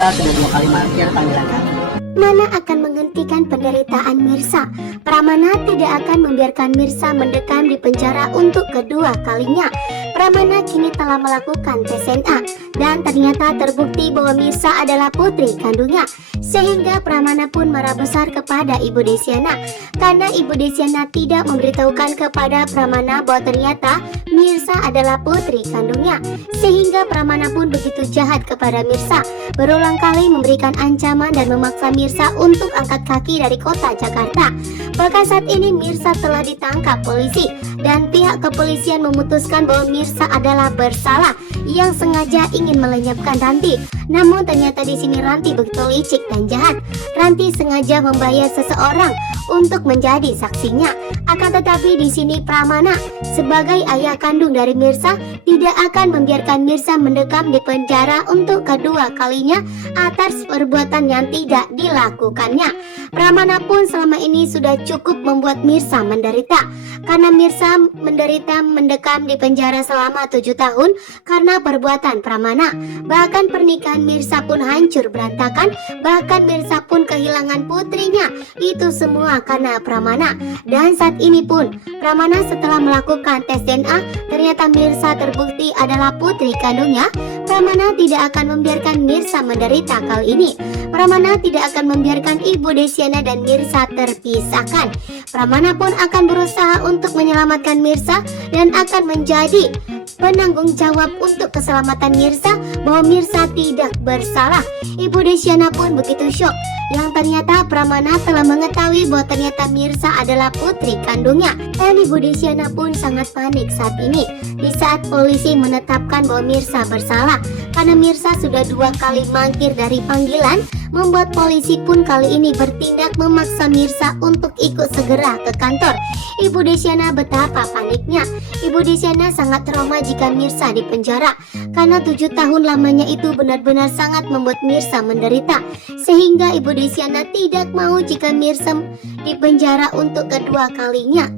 Kita sudah 2 kali mangkir panggilan kami. Mana akan menghentikan penderitaan Mirsa? Pramana tidak akan membiarkan Mirsa mendekam di penjara untuk kedua kalinya. Pramana kini telah melakukan tes DNA dan ternyata terbukti bahwa Mirsa adalah putri kandungnya. Sehingga Pramana pun marah besar kepada Ibu Desyana karena Ibu Desyana tidak memberitahukan kepada Pramana bahwa ternyata Mirsa adalah putri kandungnya. Sehingga Pramana pun begitu jahat kepada Mirsa, berulang kali memberikan ancaman dan memaksa Mirsa untuk angkat kaki dari kota Jakarta. Bahkan saat ini Mirsa telah ditangkap polisi dan pihak kepolisian memutuskan bahwa Mirsa adalah bersalah yang sengaja ingin melenyapkan Ranti. Namun ternyata di sini Ranti begitu licik dan jahat. Ranti sengaja membayar seseorang untuk menjadi saksinya. Akan tetapi di sini Pramana sebagai ayah kandung dari Mirsa tidak akan membiarkan Mirsa mendekam di penjara untuk kedua kalinya atas perbuatan yang tidak dilakukannya. Pramana pun selama ini sudah cukup membuat Mirsa menderita karena Mirsa menderita mendekam di penjara selama 7 tahun karena perbuatan Pramana. Bahkan pernikahan Mirsa pun hancur berantakan, bahkan Mirsa pun kehilangan putrinya. Itu semua karena Pramana. Dan saat ini pun Pramana setelah melakukan tes DNA ternyata Mirsa terbukti adalah putri kandungnya. Pramana tidak akan membiarkan Mirsa menderita kali ini. Pramana tidak akan membiarkan Ibu Desyana dan Mirsa terpisahkan. Pramana pun akan berusaha untuk menyelamatkan Mirsa dan akan menjadi penanggung jawab untuk keselamatan Mirsa bahwa Mirsa tidak bersalah. Ibu Desyana pun begitu syok yang ternyata Pramana telah mengetahui bahwa ternyata Mirsa adalah putri kandungnya. Dan Ibu Desyana pun sangat panik saat ini di saat polisi menetapkan bahwa Mirsa bersalah karena Mirsa sudah 2 kali mangkir dari panggilan, membuat polisi pun kali ini bertindak memaksa Mirsa untuk ikut segera ke kantor. Ibu Desyana betapa paniknya. Ibu Desyana sangat trauma jika Mirsa di penjara karena 7 tahun lamanya itu benar-benar sangat membuat Mirsa menderita. Sehingga Ibu Desyana tidak mau jika Mirsa di penjara untuk kedua kalinya.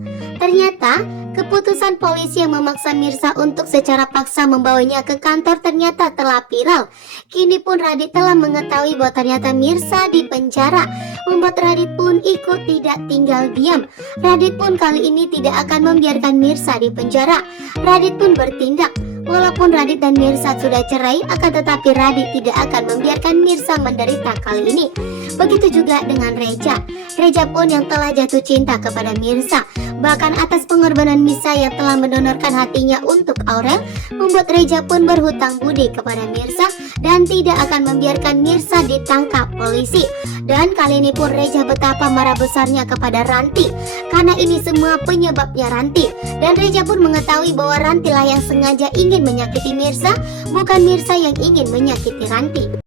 Ternyata keputusan polisi yang memaksa Mirsa untuk secara paksa membawanya ke kantor ternyata telah viral. Kini pun Radit telah mengetahui bahwa ternyata Mirsa di penjara, membuat Radit pun ikut tidak tinggal diam. Radit pun kali ini tidak akan membiarkan Mirsa di penjara. Radit pun bertindak. Walaupun Radit dan Mirsa sudah cerai, akan tetapi Radit tidak akan membiarkan Mirsa menderita kali ini. Begitu juga dengan Reja. Reja pun yang telah jatuh cinta kepada Mirsa. Bahkan atas pengorbanan Mirsa yang telah mendonorkan hatinya untuk Aurel, membuat Reja pun berhutang budi kepada Mirsa dan tidak akan membiarkan Mirsa ditangkap polisi. Dan kali ini pun Reja betapa marah besarnya kepada Ranti karena ini semua penyebabnya Ranti. Dan Reja pun mengetahui bahwa Ranti lah yang sengaja ingin menyakiti Mirsa, bukan Mirsa yang ingin menyakiti Ranti.